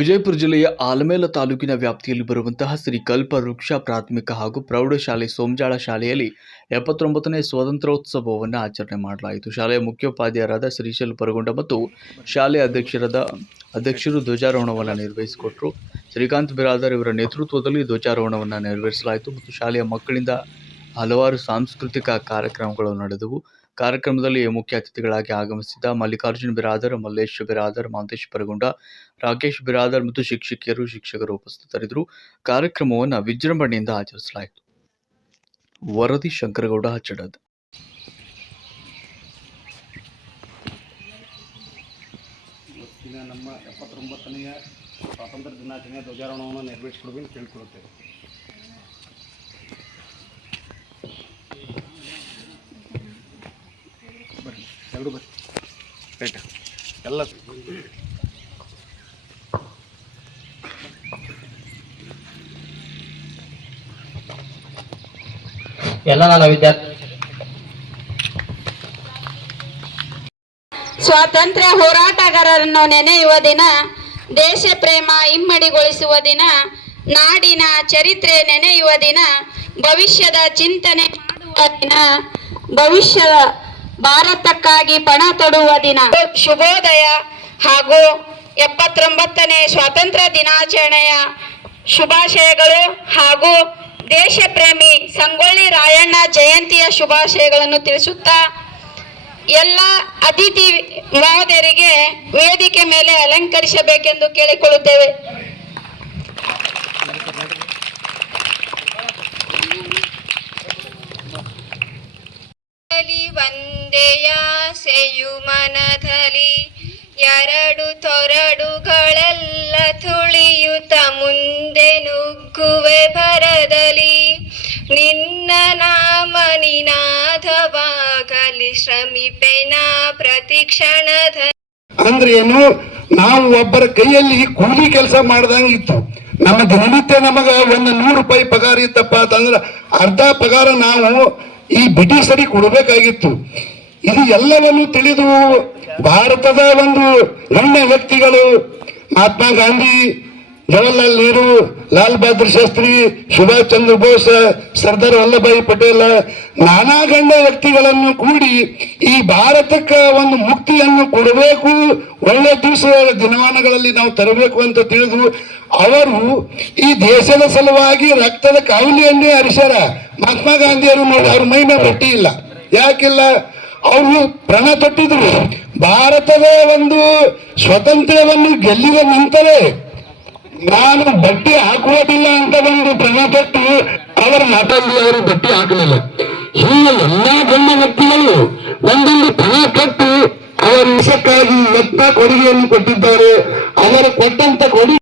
ವಿಜಯಪುರ ಜಿಲ್ಲೆಯ ಆಲಮೇಲ ತಾಲೂಕಿನ ವ್ಯಾಪ್ತಿಯಲ್ಲಿ ಬರುವಂತಹ ಶ್ರೀ ಕಲ್ಪ ವೃಕ್ಷ ಪ್ರಾಥಮಿಕ ಹಾಗೂ ಪ್ರೌಢಶಾಲೆ ಸೋಮಜಾಳ ಶಾಲೆಯಲ್ಲಿ ಎಪ್ಪತ್ತೊಂಬತ್ತನೇ ಸ್ವಾತಂತ್ರ್ಯೋತ್ಸವವನ್ನು ಆಚರಣೆ ಮಾಡಲಾಯಿತು. ಶಾಲೆಯ ಮುಖ್ಯೋಪಾಧ್ಯಾಯರಾದ ಶ್ರೀಶೈಲ್ ಪರಗೊಂಡ ಮತ್ತು ಶಾಲೆಯ ಅಧ್ಯಕ್ಷರಾದ ಅಧ್ಯಕ್ಷರು ಧ್ವಜಾರೋಹಣವನ್ನು ನಿರ್ವಹಿಸಿಕೊಟ್ಟರು. ಶ್ರೀಕಾಂತ್ ಬಿರಾದರ್ ಇವರ ನೇತೃತ್ವದಲ್ಲಿ ಧ್ವಜಾರೋಹಣವನ್ನು ನೆರವೇರಿಸಲಾಯಿತು ಮತ್ತು ಶಾಲೆಯ ಮಕ್ಕಳಿಂದ ಹಲವಾರು ಸಾಂಸ್ಕೃತಿಕ ಕಾರ್ಯಕ್ರಮಗಳು ನಡೆದವು. ಕಾರ್ಯಕ್ರಮದಲ್ಲಿ ಮುಖ್ಯ ಅತಿಥಿಗಳಾಗಿ ಆಗಮಿಸಿದ ಮಲ್ಲಿಕಾರ್ಜುನ್ ಬಿರಾದರ್ ಮಲ್ಲೇಶ್ ಬಿರಾದರ್, ಮಾಂತೇಶ್ ಪರಗುಂಡ, ರಾಕೇಶ್ ಬಿರಾದರ್ ಮತ್ತು ಶಿಕ್ಷಕಿಯರು, ಶಿಕ್ಷಕರು ಉಪಸ್ಥಿತರಿದ್ದರು. ಕಾರ್ಯಕ್ರಮವನ್ನು ವಿಜೃಂಭಣೆಯಿಂದ ಆಚರಿಸಲಾಯಿತು. ವರದಿ ಶಂಕರಗೌಡ, ಹಚ್ಚಡದ್. ನಮ್ಮ ಎಪ್ಪತ್ತೊಂಬತ್ತನೆಯ ಸ್ವಾತಂತ್ರ್ಯ ದಿನಾಚರಣೆಯ ಧ್ವಜಾರೋಹಣವನ್ನು ನೆರವೇರಿಸಿಕೊಡುವಂತೆ ಕೇಳಿಕೊಳ್ಳುತ್ತೇವೆ. ಎರಡು ಬರ್ರಿ. ರೈಟ್ ಎಲ್ಲ ಎಲ್ಲ ನನ್ನ ವಿದ್ಯಾರ್ಥಿ ಸ್ವಾತಂತ್ರ್ಯ ಹೋರಾಟಗಾರರನ್ನು ನೆನೆಯುವ ದಿನ ದೇಶ ಪ್ರೇಮ ಇಮ್ಮಡಿಗೊಳಿಸುವ ದಿನ ನಾಡಿನ ಚರಿತ್ರೆ ನೆನೆಯುವ ದಿನ ಭವಿಷ್ಯದ ಚಿಂತನೆ ಮಾಡುವ ದಿನ ಭವಿಷ್ಯದ ಭಾರತಕ್ಕಾಗಿ ಪಣ ತೊಡುವ ದಿನ. ಶುಭೋದಯ ಹಾಗೂ ಎಪ್ಪತ್ತೊಂಬತ್ತನೇ ಸ್ವಾತಂತ್ರ್ಯ ದಿನಾಚರಣೆಯ ಶುಭಾಶಯಗಳು ಹಾಗೂ ದೇಶ ಪ್ರೇಮಿ ಸಂಗೊಳ್ಳಿ ರಾಯಣ್ಣ ಜಯಂತಿಯ ಶುಭಾಶಯಗಳನ್ನು ತಿಳಿಸುತ್ತಾ ಎಲ್ಲ ಅತಿಥಿ ಮಹೋದಯರಿಗೆ ವೇದಿಕೆ ಮೇಲೆ ಅಲಂಕರಿಸಬೇಕೆಂದು ಕೇಳಿಕೊಳ್ಳುತ್ತೇವೆ. ಒಂದೆಯ ಸೆಯು ಮನದಲ್ಲಿ ಎರಡು ತೊರಡುಗಳೆಲ್ಲ ತುಳಿಯುತ್ತ ಮುಂದೆ ನುಗ್ಗುವೆ ಭರದಲ್ಲಿ. ನಿನ್ನ ನಾಮ ನಿನಾದವಾಗಲಿ ಶ್ರಮಿಪೆನ ಪ್ರತಿ ಕ್ಷಣದ ಅಂದ್ರೆ ಏನು ನಾವು ಒಬ್ಬರ ಕೈಯಲ್ಲಿ ಕೂಲಿ ಕೆಲಸ ಮಾಡ್ದಂಗೆ ಇತ್ತು. ನಮ್ಮ ದಿನನಿತ್ಯ ನಮಗ ಒಂದು ನೂರು ರೂಪಾಯಿ ಪಗಾರ ಇತ್ತಪ್ಪ ಅಂತಂದ್ರ ಅರ್ಧ ಪಗಾರ ನಾವು ಈ ಬ್ರಿಟಿಷರಿಗೆ ಕೊಡಬೇಕಾಗಿತ್ತು. ಇದು ಎಲ್ಲವನ್ನು ತಿಳಿದು ಭಾರತದ ಒಂದು ಗಣ್ಯ ವ್ಯಕ್ತಿಗಳು ಮಹಾತ್ಮ ಗಾಂಧಿ ಜವಾಹರ್ಲಾಲ್ ನೆಹರು ಲಾಲ್ ಬಹದ್ದೂರ್ ಶಾಸ್ತ್ರಿ, ಸುಭಾಷ್ ಚಂದ್ರ ಬೋಸ್, ಸರ್ದಾರ್ ವಲ್ಲಭಾಯಿ ಪಟೇಲ್, ನಾನಾ ಗಣ್ಯ ವ್ಯಕ್ತಿಗಳನ್ನು ಕೂಡಿ ಈ ಭಾರತಕ್ಕೆ ಒಂದು ಮುಕ್ತಿಯನ್ನು ಕೊಡಬೇಕು, ಒಳ್ಳೆ ದಿವಸ ದಿನಮಾನಗಳಲ್ಲಿ ನಾವು ತರಬೇಕು ಅಂತ ತಿಳಿದು ಅವರು ಈ ದೇಶದ ಸಲುವಾಗಿ ರಕ್ತದ ಕಾವಲಿಯನ್ನೇ ಹರಿಸ್ಯಾರ. ಮಹಾತ್ಮ ಗಾಂಧಿಯವರು ನೋಡಿ ಅವ್ರ ಮೈ ಮೇಲೆ ಇಲ್ಲ. ಯಾಕಿಲ್ಲ? ಅವರು ಪ್ರಣ ತೊಟ್ಟಿದ್ರು. ಭಾರತದ ಒಂದು ಸ್ವತಂತ್ರವನ್ನು ಗೆಲ್ಲಿದ ನಂತರ ನಾನು ಬಟ್ಟೆ ಹಾಕುವುದಿಲ್ಲ ಅಂತ ಒಂದು ಪ್ರಣ ತೊಟ್ಟು ಅವರ ಮಾತಾಡಿ ಅವರು ಬಟ್ಟೆ ಹಾಕಲಿಲ್ಲ. ಹೀಗೆ ಎಲ್ಲಾ ಗಣ್ಯ ವ್ಯಕ್ತಿಗಳು ಒಂದೊಂದು ಪ್ರಣ ತೊಟ್ಟು ಅವರ ವಿಷಕ್ಕಾಗಿ ಎತ್ತ ಕೊಡುಗೆಯನ್ನು ಕೊಟ್ಟಿದ್ದಾರೆ. ಅವರು ಕೊಟ್ಟಂತ ಕೊಡುಗೆ